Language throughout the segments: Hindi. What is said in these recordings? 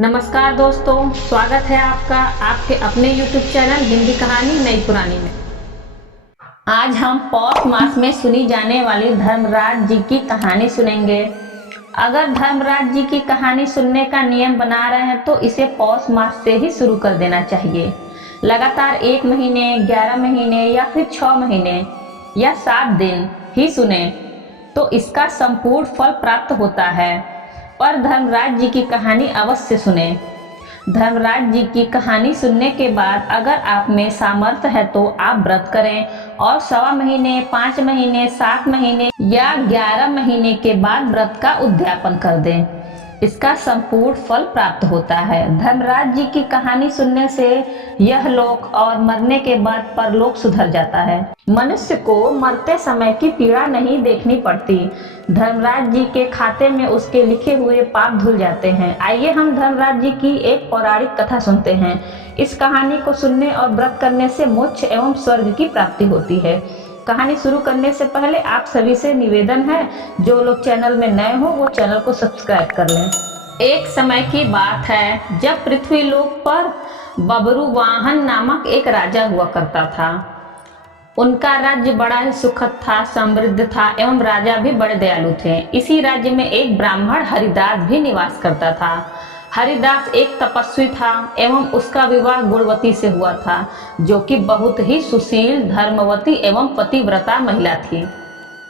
नमस्कार दोस्तों, स्वागत है आपका आपके अपने YouTube चैनल हिंदी कहानी नई पुरानी में। आज हम पौष मास में सुनी जाने वाली धर्मराज जी की कहानी सुनेंगे। अगर धर्मराज जी की कहानी सुनने का नियम बना रहे हैं तो इसे पौष मास से ही शुरू कर देना चाहिए। लगातार 1 महीने, 11 महीने या फिर 6 महीने या 7 दिन ही सुने तो इसका संपूर्ण फल प्राप्त होता है। पर धर्मराज जी की कहानी अवश्य सुने। धर्मराज जी की कहानी सुनने के बाद अगर आप में सामर्थ्य है तो आप व्रत करें और 1.25 महीने, 5 महीने, 7 महीने या 11 महीने के बाद व्रत का उद्यापन कर दें। इसका संपूर्ण फल प्राप्त होता है। धर्मराज जी की कहानी सुनने से यह लोक और मरने के बाद परलोक सुधर जाता है। मनुष्य को मरते समय की पीड़ा नहीं देखनी पड़ती। धर्मराज जी के खाते में उसके लिखे हुए पाप धुल जाते हैं। आइए हम धर्मराज जी की एक पौराणिक कथा सुनते हैं। इस कहानी को सुनने और व्रत करने से मोक्ष एवं स्वर्ग की प्राप्ति होती है। कहानी शुरू करने से पहले आप सभी से निवेदन है, जो लोग चैनल में नए हो वो चैनल को सब्सक्राइब कर लें। एक समय की बात है जब पृथ्वी लोक पर बब्रुवाहन नामक एक राजा हुआ करता था। उनका राज्य बड़ा ही सुखद था, समृद्ध था एवं राजा भी बड़े दयालु थे। इसी राज्य में एक ब्राह्मण हरिदास भी निवास करता था। हरिदास एक तपस्वी था एवं उसका विवाह गुणवती से हुआ था, जो कि बहुत ही सुशील, धर्मवती एवं पतिव्रता महिला थी।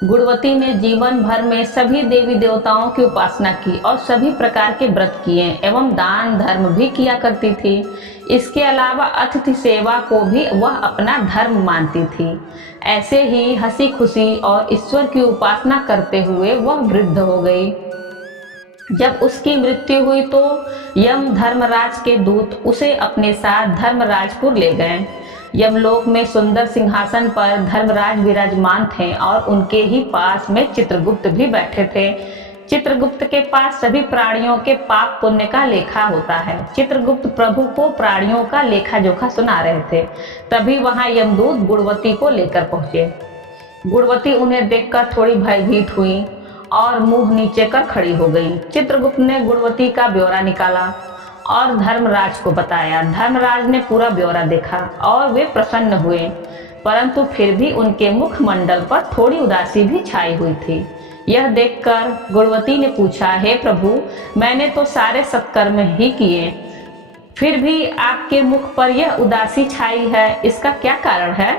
गुणवती ने जीवन भर में सभी देवी देवताओं की उपासना की और सभी प्रकार के व्रत किए एवं दान धर्म भी किया करती थी। इसके अलावा अतिथि सेवा को भी वह अपना धर्म मानती थी। ऐसे ही हंसी खुशी और ईश्वर की उपासना करते हुए वह वृद्ध हो गई। जब उसकी मृत्यु हुई तो यम धर्मराज के दूत उसे अपने साथ धर्मराजपुर ले गए। यमलोक में सुंदर सिंहासन पर धर्मराज विराजमान थे और उनके ही पास में चित्रगुप्त भी बैठे थे। चित्रगुप्त के पास सभी प्राणियों के पाप पुण्य का लेखा होता है। चित्रगुप्त प्रभु को प्राणियों का लेखा जोखा सुना रहे थे। तभी वहां यमदूत गुणवती को लेकर पहुंचे। गुणवती उन्हें देखकर थोड़ी भयभीत हुई और मुंह नीचे कर खड़ी हो गई। चित्रगुप्त ने गुणवती का ब्यौरा निकाला और धर्मराज को बताया। धर्मराज ने पूरा ब्यौरा देखा और वे प्रसन्न हुए, परंतु फिर भी उनके मुखमंडल पर थोड़ी उदासी भी छाई हुई थी। यह देखकर गुणवती ने पूछा, हे प्रभु, मैंने तो सारे सत्कर्म ही किए, फिर भी आपके मुख पर यह उदासी छाई है, इसका क्या कारण है?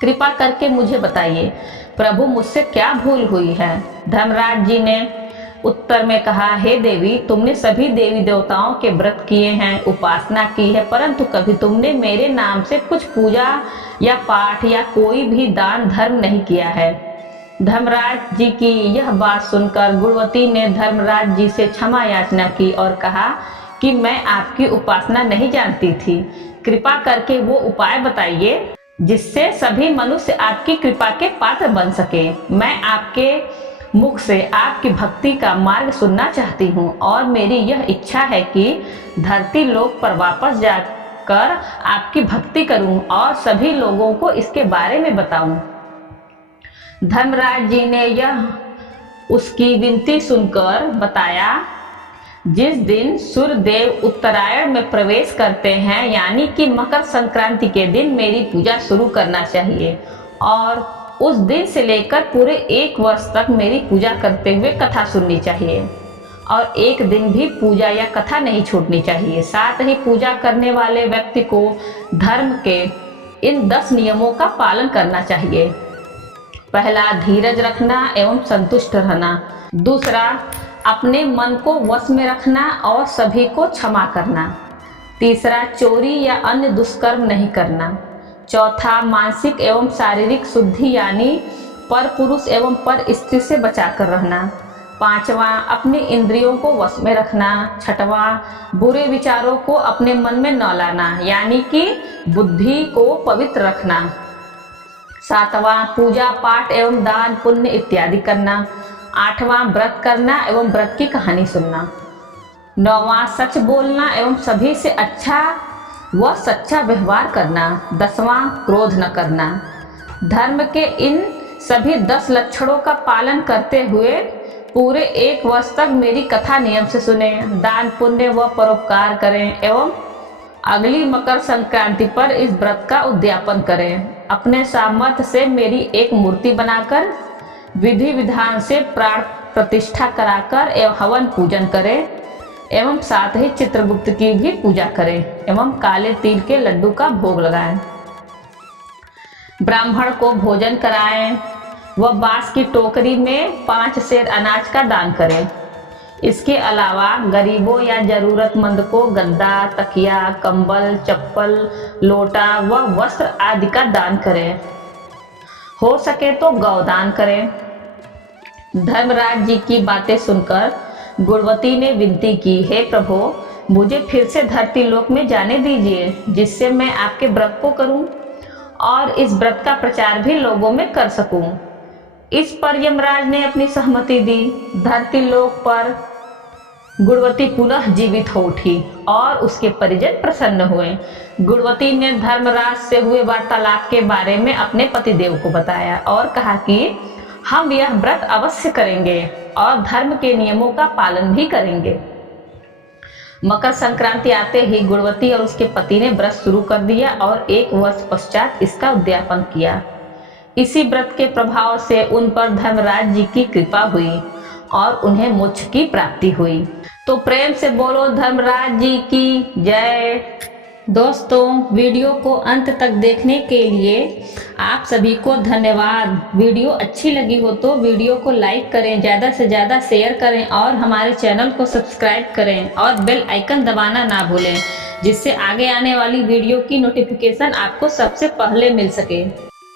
कृपा करके मुझे बताइए, प्रभु, मुझसे क्या भूल हुई है? धर्मराज जी ने उत्तर में कहा, हे देवी, तुमने सभी देवी देवताओं के व्रत किए हैं, उपासना की है, परंतु कभी तुमने मेरे नाम से कुछ पूजा या पाठ या कोई भी दान धर्म नहीं किया है। धर्मराज जी की यह बात सुनकर गुणवती ने धर्मराज जी से क्षमा याचना की और कहा कि मैं आपकी उपासना नहीं जानती थी। कृपा करके वो उपाय बताइए जिससे सभी मनुष्य आपकी कृपा के पात्र बन सके। मैं आपके मुख से आपकी भक्ति का मार्ग सुनना चाहती हूँ और मेरी यह इच्छा है कि धरती लोक पर वापस जाकर आपकी भक्ति करूँ और सभी लोगों को इसके बारे में बताऊँ। धर्मराज जी ने यह उसकी विनती सुनकर बताया, जिस दिन सूर्यदेव उत्तरायण में प्रवेश करते हैं, यानी कि मकर संक्रांति के दिन मेरी पूजा शुरू करना चाहिए और उस दिन से लेकर पूरे 1 वर्ष तक मेरी पूजा करते हुए कथा सुननी चाहिए और एक दिन भी पूजा या कथा नहीं छूटनी चाहिए। साथ ही पूजा करने वाले व्यक्ति को धर्म के इन 10 नियमों का पालन करना चाहिए। पहला, धीरज रखना एवं संतुष्ट रहना। दूसरा, अपने मन को वश में रखना और सभी को क्षमा करना। तीसरा, चोरी या अन्य दुष्कर्म नहीं करना। चौथा, मानसिक एवं शारीरिक शुद्धि यानी पर पुरुष एवं पर स्त्री से बचाकर रहना। पांचवा, अपने इंद्रियों को वश में रखना। छठवां, बुरे विचारों को अपने मन में न लाना, यानी कि बुद्धि को पवित्र रखना। सातवां, पूजा पाठ एवं दान पुण्य इत्यादि करना। आठवां, व्रत करना एवं व्रत की कहानी सुनना। नौवां, सच बोलना एवं सभी से अच्छा व सच्चा व्यवहार करना। 10वां, क्रोध न करना। धर्म के इन सभी 10 लक्षणों का पालन करते हुए पूरे 1 वर्ष तक मेरी कथा नियम से सुने, दान पुण्य व परोपकार करें एवं अगली मकर संक्रांति पर इस व्रत का उद्यापन करें। अपने सामर्थ्य से मेरी एक मूर्ति बनाकर विधि विधान से प्राण प्रतिष्ठा कराकर एवं हवन पूजन करें एवं साथ ही चित्रगुप्त की भी पूजा करें एवं काले तिल के लड्डू का भोग लगाएं। ब्राह्मण को भोजन कराएं व बांस की टोकरी में 5 सेर अनाज का दान करें। इसके अलावा गरीबों या जरूरतमंद को गद्दा, तकिया, कंबल, चप्पल, लोटा व वस्त्र आदि का दान करें। हो सके तो गौदान करें। धर्मराज जी की बातें सुनकर गुणवती ने विनती की, हे प्रभु, मुझे फिर से धरती लोक में जाने दीजिए, जिससे मैं आपके व्रत को करूं और इस व्रत का प्रचार भी लोगों में कर सकूं। इस पर यमराज ने अपनी सहमति दी। धरती लोक पर गुणवती पुनः जीवित हो उठी और उसके परिजन प्रसन्न हुए। गुणवती ने धर्मराज से हुए वार्तालाप के बारे में अपने पतिदेव को बताया और कहा कि हम यह व्रत अवश्य करेंगे और धर्म के नियमों का पालन भी करेंगे। मकर संक्रांति आते ही गुणवती और उसके पति ने व्रत शुरू कर दिया और 1 वर्ष पश्चात इसका उद्यापन किया। इसी व्रत के प्रभाव से उन पर धर्मराज जी की कृपा हुई और उन्हें मोक्ष की प्राप्ति हुई। तो प्रेम से बोलो धर्मराज जी की जय। दोस्तों, वीडियो को अंत तक देखने के लिए आप सभी को धन्यवाद। वीडियो अच्छी लगी हो तो वीडियो को लाइक करें, ज़्यादा से ज़्यादा शेयर करें और हमारे चैनल को सब्सक्राइब करें और बेल आइकन दबाना ना भूलें, जिससे आगे आने वाली वीडियो की नोटिफिकेशन आपको सबसे पहले मिल सके।